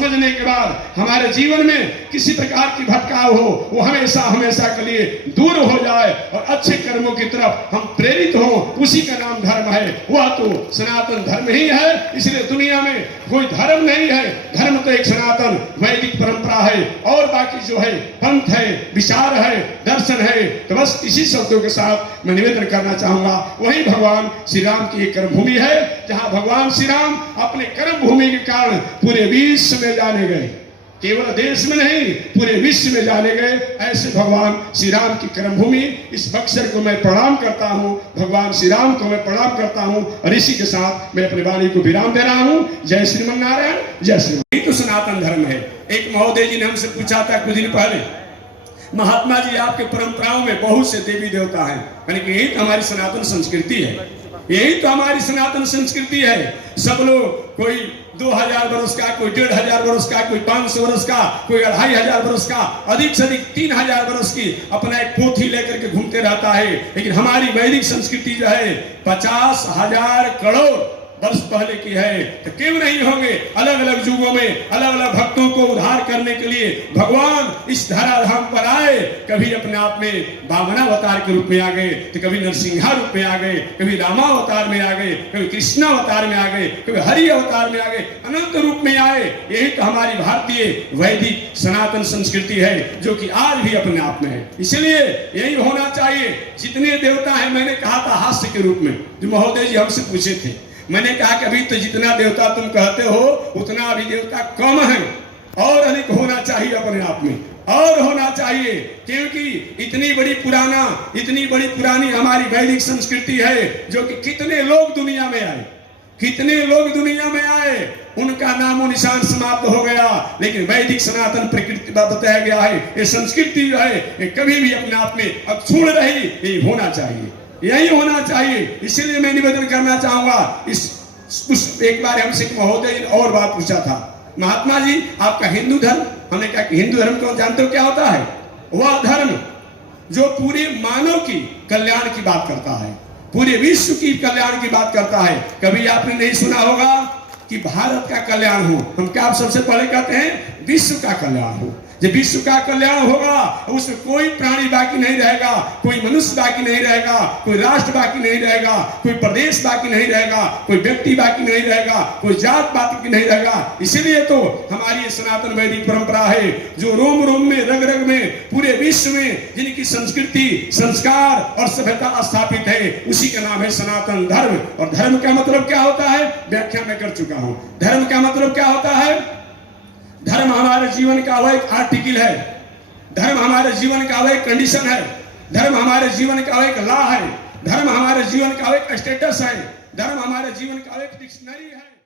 समझने के बाद हमारे जीवन में किसी प्रकार की भटकाव हो वो हमेशा हमेशा के लिए दूर हो जाए और अच्छे कर्मों की तरफ हम प्रेरित हो, उसी का नाम धर्म है। वह तो सनातन धर्म ही है। इसलिए दुनिया में कोई धर्म नहीं है, धर्म तो एक सनातन वैदिक परंपरा है और बाकी जो है पंथ है, विचार है, दर्शन है। तो बस इसी शब्दों के साथ मैं निवेदन करना चाहूंगा, वही भगवान श्री राम की एक कर्म भूमि है जहां भगवान श्री राम अपने कर्म भूमि के कारण पूरे विश्व में जाने गए, केवल देश में नहीं पूरे विश्व में जाने गए। ऐसे भगवान श्री राम की कर्म भूमि, इस बक्सर को मैं प्रणाम करता हूं, भगवान श्री राम को मैं प्रणाम करता हूं और इसी के साथ मैं अपनी वाणी को विराम दे रहा हूं। जय श्रीमन नारायण, जय श्रीमन। यही तो सनातन धर्म है। एक महोदय जी ने हमसे पूछा था कुछ दिन पहले, महात्मा जी आपके परंपराओं में बहुत से देवी देवता हैं, यानी कि यही तो हमारी सनातन संस्कृति है, यही तो हमारी सनातन संस्कृति है। सब लोग कोई 2000 वर्ष का, कोई 1500 वर्ष का, कोई 500 वर्ष का, कोई 2500 वर्ष का, अधिक से अधिक 3000 वर्ष की अपना एक पोथी लेकर के घूमते रहता है। लेकिन हमारी वैदिक संस्कृति जो है 50,000 करोड़ वर्ष पहले की है। तो क्यों नहीं होंगे? अलग अलग युगों में अलग अलग भक्तों को उद्धार करने के लिए भगवान इस धराधाम पर आए। कभी अपने आप में वामनावतार के रूप में आ गए, तो कभी नरसिंहा रूप में आ गए, कभी रामावतार में आ गए, कभी कृष्णावतार में आ गए, कभी हरि अवतार में आ गए, अनंत रूप में आए। यही तो हमारी भारतीय वैदिक सनातन संस्कृति है जो कि आज भी अपने आप में है। इसलिए यही होना चाहिए। जितने देवता हैं, मैंने कहा था हास्य के रूप में, जो महोदय जी हमसे पूछे थे, मैंने कहा कि अभी तो जितना देवता तुम कहते हो उतना अभी देवता कम है और अधिक होना चाहिए अपने आप में, और होना चाहिए। क्योंकि इतनी बड़ी पुरानी हमारी वैदिक संस्कृति है जो कि कितने लोग दुनिया में आए, कितने लोग दुनिया में आए, उनका नामो निशान समाप्त हो गया। लेकिन वैदिक सनातन प्रकृति बताया गया है, ये संस्कृति जो है ये कभी भी अपने आप में अक्षुण्ण रही, ये होना चाहिए, यही होना चाहिए। इसलिए मैं निवेदन करना चाहूंगा। एक बार हमसे एक महोदय ने और बात पूछा था, महात्मा जी आपका हिंदू धर्म, हमने कहा कि हिंदू धर्म को जानते हो क्या होता है? वह धर्म जो पूरे मानव की कल्याण की बात करता है, पूरे विश्व की कल्याण की बात करता है। कभी आपने नहीं सुना होगा कि भारत का कल्याण हो, हम क्या आप सबसे पहले कहते हैं विश्व का कल्याण हो। जब विश्व का कल्याण होगा उसमें कोई प्राणी बाकी नहीं रहेगा, कोई मनुष्य बाकी नहीं रहेगा, कोई राष्ट्र बाकी नहीं रहेगा, कोई प्रदेश बाकी नहीं रहेगा, कोई व्यक्ति बाकी नहीं रहेगा, कोई जात बाकी नहीं रहेगा। इसीलिए तो हमारी ये सनातन वैदिक परंपरा है जो रोम रोम में, रग रग में, पूरे विश्व में जिनकी संस्कृति, संस्कार और सभ्यता स्थापित है, उसी का नाम है सनातन धर्म। और धर्म का मतलब क्या होता है व्याख्या मैं कर चुका हूं। धर्म का मतलब क्या होता है? धर्म हमारे जीवन का वह एक आर्टिकल है, धर्म हमारे जीवन का वह एक कंडीशन है, धर्म हमारे जीवन का एक लॉ है, धर्म हमारे जीवन का एक स्टेटस है, धर्म हमारे जीवन का एक डिक्शनरी है।